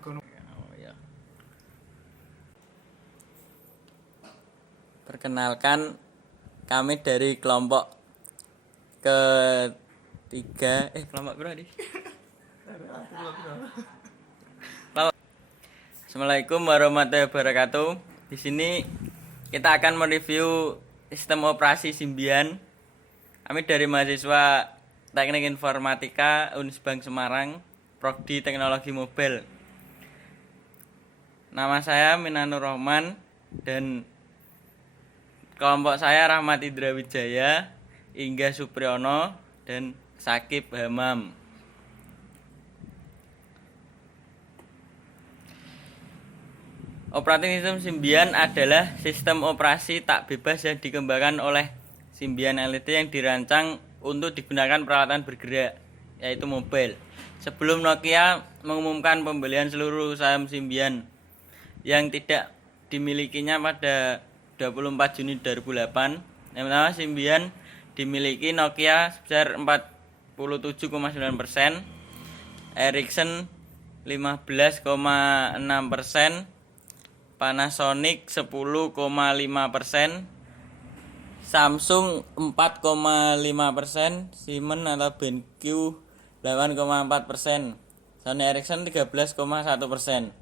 Oh, ya. Perkenalkan, kami dari kelompok ketiga. Kelompok berapa nih? Assalamualaikum warahmatullahi wabarakatuh. Di sini kita akan mereview sistem operasi Symbian. Kami dari mahasiswa Teknik Informatika Unisbank Semarang, Prodi Teknologi Mobil. Nama saya Minanur Rahman dan kelompok saya Rahmat Indra Wijaya, Ingga Supriyono, dan Sakib Hamam. Operating System Symbian adalah sistem operasi tak bebas yang dikembangkan oleh Symbian LTD yang dirancang untuk digunakan peralatan bergerak, yaitu mobil. Sebelum Nokia mengumumkan pembelian seluruh saham Symbian yang tidak dimilikinya pada 24 Juni 2008, yang pertama Symbian dimiliki Nokia sebesar 47,9%, Ericsson 15,6%, Panasonic 10,5%, Samsung 4,5%, Siemens atau BenQ 8,4%, Sony Ericsson 13,1%.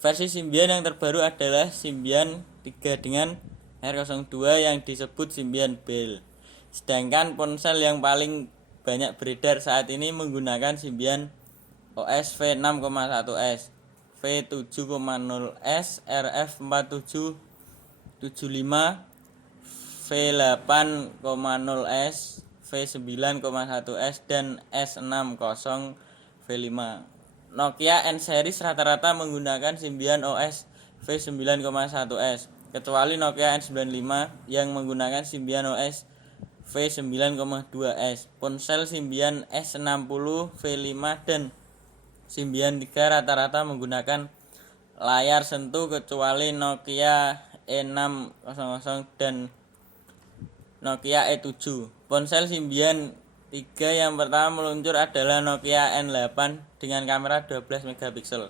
Versi Symbian yang terbaru adalah Symbian 3 dengan R02 yang disebut Symbian Bell. Sedangkan ponsel yang paling banyak beredar saat ini menggunakan Symbian OS V6,1S, V7,0S, RF4775, V8,0S, V9,1S, dan S60 V5. Nokia N series rata-rata menggunakan Symbian OS V9,1S, kecuali Nokia N95 yang menggunakan Symbian OS V9,2S. Ponsel Symbian S60 V5 dan Symbian 3 rata-rata menggunakan layar sentuh kecuali Nokia E600 dan Nokia E7. Ponsel Symbian 3 yang pertama meluncur adalah Nokia N8 dengan kamera 12 megapiksel.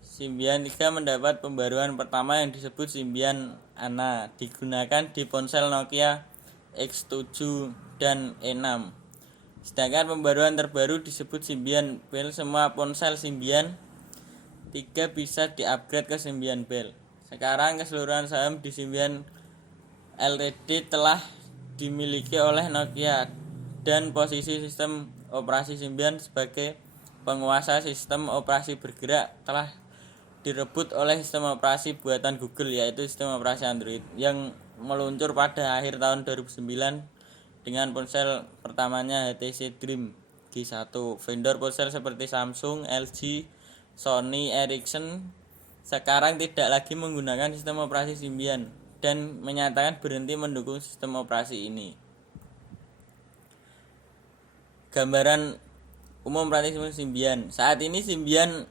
Symbian 3 mendapat pembaruan pertama yang disebut Symbian ANA, digunakan di ponsel Nokia X7 dan E6. Sedangkan pembaruan terbaru disebut Symbian Bell. Semua ponsel Symbian 3 bisa di-upgrade ke Symbian Bell. Sekarang keseluruhan saham di Symbian LTD telah dimiliki oleh Nokia dan posisi sistem operasi Symbian sebagai penguasa sistem operasi bergerak telah direbut oleh sistem operasi buatan Google, yaitu sistem operasi Android yang meluncur pada akhir tahun 2009 dengan ponsel pertamanya HTC Dream G1. Vendor ponsel seperti Samsung, LG, Sony, Ericsson sekarang tidak lagi menggunakan sistem operasi Symbian dan menyatakan berhenti mendukung sistem operasi ini. Gambaran umum operating system Symbian. Saat ini Symbian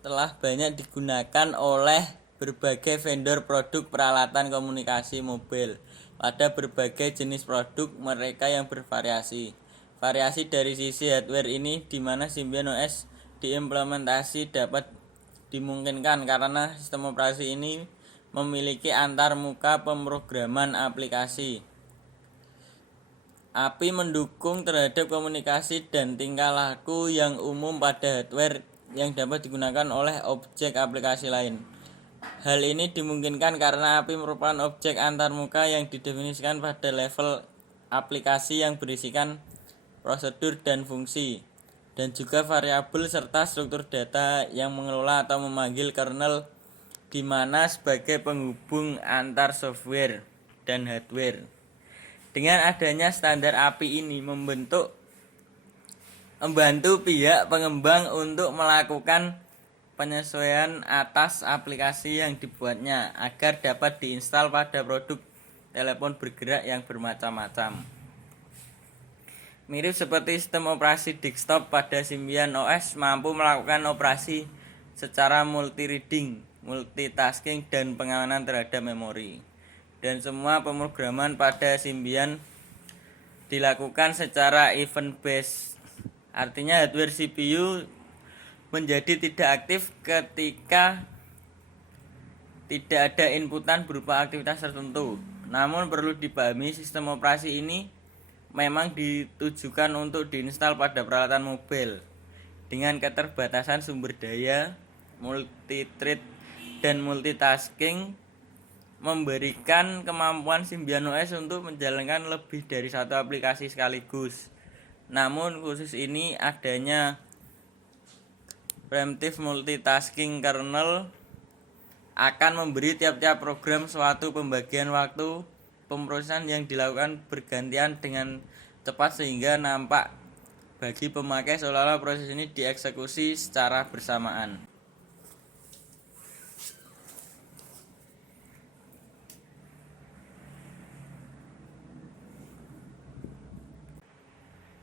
telah banyak digunakan oleh berbagai vendor produk peralatan komunikasi mobil pada berbagai jenis produk mereka yang bervariasi. Variasi dari sisi hardware ini di mana Symbian OS diimplementasi dapat dimungkinkan karena sistem operasi ini memiliki antarmuka pemrograman aplikasi. API mendukung terhadap komunikasi dan tingkah laku yang umum pada hardware yang dapat digunakan oleh objek aplikasi lain. Hal ini dimungkinkan karena API merupakan objek antarmuka yang didefinisikan pada level aplikasi yang berisikan prosedur dan fungsi, dan juga variabel serta struktur data yang mengelola atau memanggil kernel di mana sebagai penghubung antar software dan hardware. Dengan adanya standar API ini membantu pihak pengembang untuk melakukan penyesuaian atas aplikasi yang dibuatnya agar dapat diinstal pada produk telepon bergerak yang bermacam-macam. Mirip seperti sistem operasi desktop, pada Symbian OS mampu melakukan operasi secara multi-reading, multitasking, dan pengamanan terhadap memori. Dan semua pemrograman pada Symbian dilakukan secara event based. Artinya hardware CPU menjadi tidak aktif ketika tidak ada inputan berupa aktivitas tertentu. Namun perlu dipahami sistem operasi ini memang ditujukan untuk diinstal pada peralatan mobil dengan keterbatasan sumber daya, multithread dan multitasking, memberikan kemampuan Symbian OS untuk menjalankan lebih dari satu aplikasi sekaligus. Namun khusus ini adanya preemptive multitasking kernel akan memberi tiap-tiap program suatu pembagian waktu pemrosesan yang dilakukan bergantian dengan cepat sehingga nampak bagi pemakai seolah-olah proses ini dieksekusi secara bersamaan.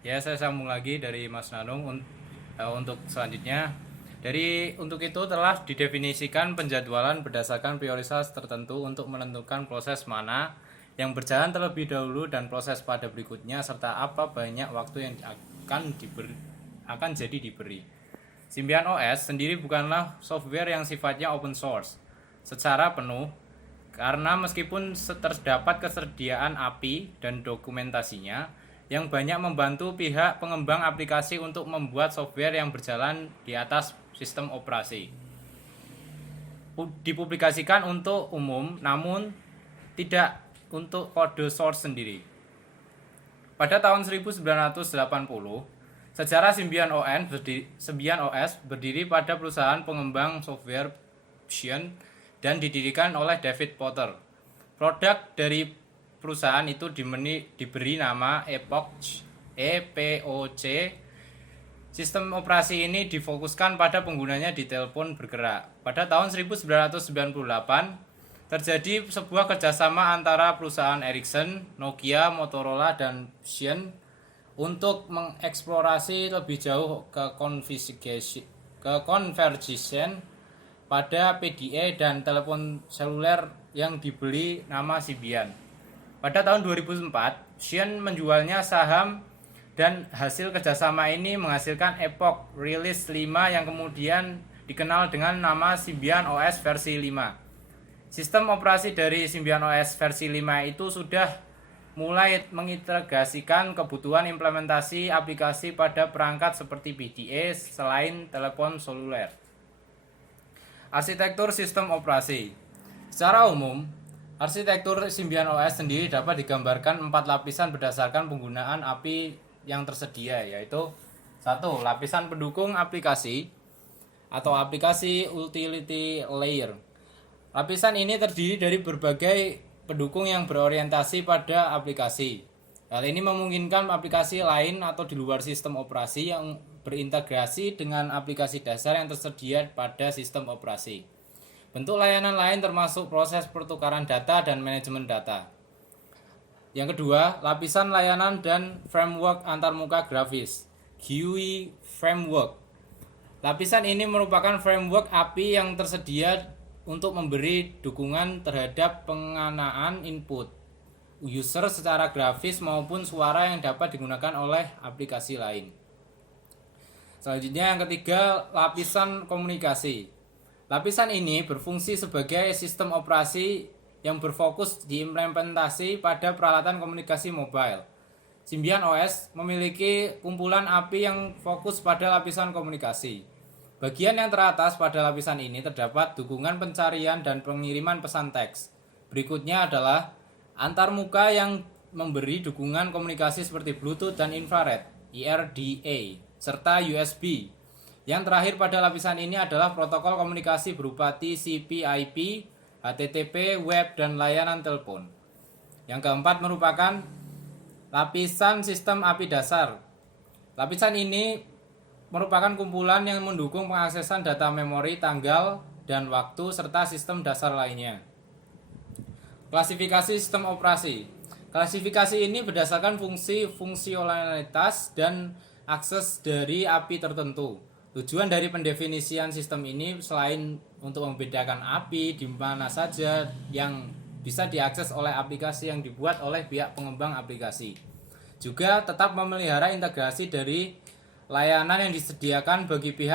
Ya, saya sambung lagi dari Mas Nanung untuk selanjutnya. Untuk itu telah didefinisikan penjadwalan berdasarkan prioritas tertentu untuk menentukan proses mana yang berjalan terlebih dahulu dan proses pada berikutnya serta apa banyak waktu yang akan jadi diberi. Symbian OS sendiri bukanlah software yang sifatnya open source secara penuh karena meskipun terdapat kesediaan API dan dokumentasinya yang banyak membantu pihak pengembang aplikasi untuk membuat software yang berjalan di atas sistem operasi. Dipublikasikan untuk umum, namun tidak untuk kode source sendiri. Pada tahun 1980, sejarah Symbian OS berdiri pada perusahaan pengembang software Psion dan didirikan oleh David Potter. Produk dari perusahaan itu diberi nama Epoch, EPOC. Sistem operasi ini difokuskan pada penggunanya di telepon bergerak. Pada tahun 1998, terjadi sebuah kerjasama antara perusahaan Ericsson, Nokia, Motorola, dan Psion untuk mengeksplorasi lebih jauh ke convergence pada PDA dan telepon seluler yang diberi nama Symbian. Pada tahun 2004, Psion menjualnya saham dan hasil kerjasama ini menghasilkan Epoch Release 5 yang kemudian dikenal dengan nama Symbian OS versi 5. Sistem operasi dari Symbian OS versi 5 itu sudah mulai mengintegrasikan kebutuhan implementasi aplikasi pada perangkat seperti PDA selain telepon seluler. Arsitektur sistem operasi. Secara umum, arsitektur Symbian OS sendiri dapat digambarkan 4 lapisan berdasarkan penggunaan API yang tersedia, yaitu 1. Lapisan pendukung aplikasi atau aplikasi utility layer. Lapisan ini terdiri dari berbagai pendukung yang berorientasi pada aplikasi. Hal ini memungkinkan aplikasi lain atau di luar sistem operasi yang berintegrasi dengan aplikasi dasar yang tersedia pada sistem operasi. Bentuk layanan lain termasuk proses pertukaran data dan manajemen data. Yang kedua, lapisan layanan dan framework antarmuka grafis, GUI framework. Lapisan ini merupakan framework API yang tersedia untuk memberi dukungan terhadap penganaan input user secara grafis maupun suara yang dapat digunakan oleh aplikasi lain. Selanjutnya yang ketiga, lapisan komunikasi. Lapisan ini berfungsi sebagai sistem operasi yang berfokus diimplementasi pada peralatan komunikasi mobile. Symbian OS memiliki kumpulan API yang fokus pada lapisan komunikasi. Bagian yang teratas pada lapisan ini terdapat dukungan pencarian dan pengiriman pesan teks. Berikutnya adalah antarmuka yang memberi dukungan komunikasi seperti Bluetooth dan infrared, IRDA, serta USB. Yang terakhir pada lapisan ini adalah protokol komunikasi berupa TCP/IP, HTTP, web, dan layanan telepon. Yang keempat merupakan lapisan sistem API dasar. Lapisan ini merupakan kumpulan yang mendukung pengaksesan data memori, tanggal, dan waktu, serta sistem dasar lainnya. Klasifikasi sistem operasi. Klasifikasi ini berdasarkan fungsi, fungsionalitas, dan akses dari API tertentu. Tujuan dari pendefinisian sistem ini selain untuk membedakan API di mana saja yang bisa diakses oleh aplikasi yang dibuat oleh pihak pengembang aplikasi, juga tetap memelihara integrasi dari layanan yang disediakan bagi pihak